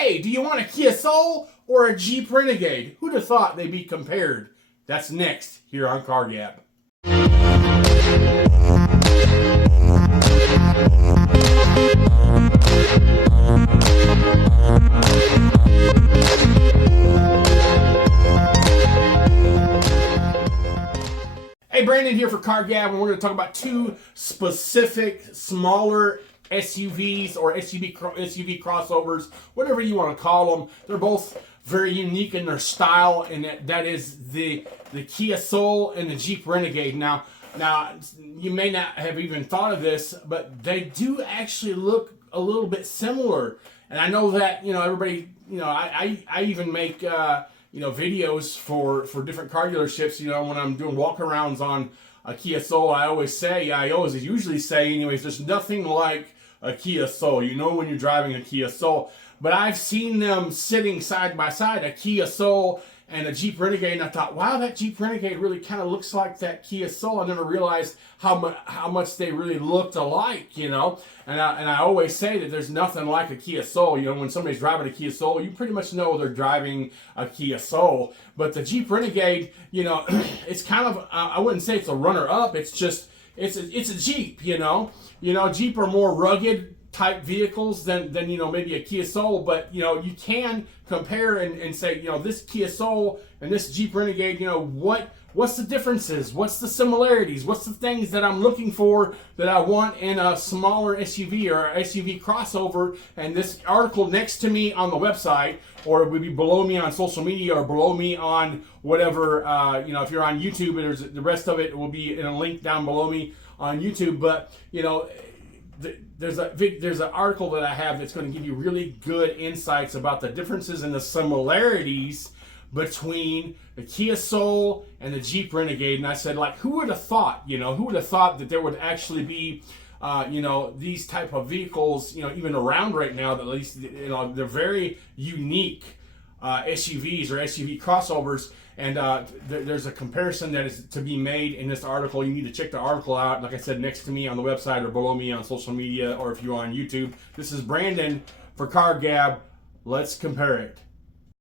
Hey, do you want a Kia Soul or a Jeep Renegade? Who'd have thought they'd be compared? That's next here on Car Gab. Hey, Brandon here for Car Gab, and we're going to talk about two specific smaller SUVs or SUV crossovers, whatever you want to call them. They're both very unique in their style, and that is the Kia Soul and the Jeep Renegade. Now, you may not have even thought of this, but they do actually look a little bit similar. And I know that, everybody, I even make videos for different car dealerships. When I'm doing walkarounds on a Kia Soul, I usually say anyways, there's nothing like a Kia Soul. When you're driving a Kia Soul. But I've seen them sitting side by side, a Kia Soul and a Jeep Renegade, and I thought, wow, that Jeep Renegade really kind of looks like that Kia Soul. I never realized how much they really looked alike, And I always say that there's nothing like a Kia Soul. When somebody's driving a Kia Soul, you pretty much know they're driving a Kia Soul. But the Jeep Renegade, it's kind of, I wouldn't say it's a runner-up. It's just, it's a Jeep, Jeep are more rugged type vehicles than maybe a Kia Soul, but you can compare and say this Kia Soul and this Jeep Renegade, what's the differences, what's the similarities, what's the things that I'm looking for that I want in a smaller SUV or a SUV crossover. And this article next to me on the website, or it would be below me on social media, or below me on whatever, if you're on YouTube, there's the rest of it will be in a link down below me on YouTube. But there's an article that I have that's going to give you really good insights about the differences and the similarities between the Kia Soul and the Jeep Renegade. And I said, who would have thought, who would have thought that there would actually be, these type of vehicles, even around right now, that at least, they're very unique SUVs or SUV crossovers. And there's a comparison that is to be made in this article. You need to check the article out, like I said, next to me on the website or below me on social media, or if you're on YouTube. This is Brandon for Car Gab. Let's compare it.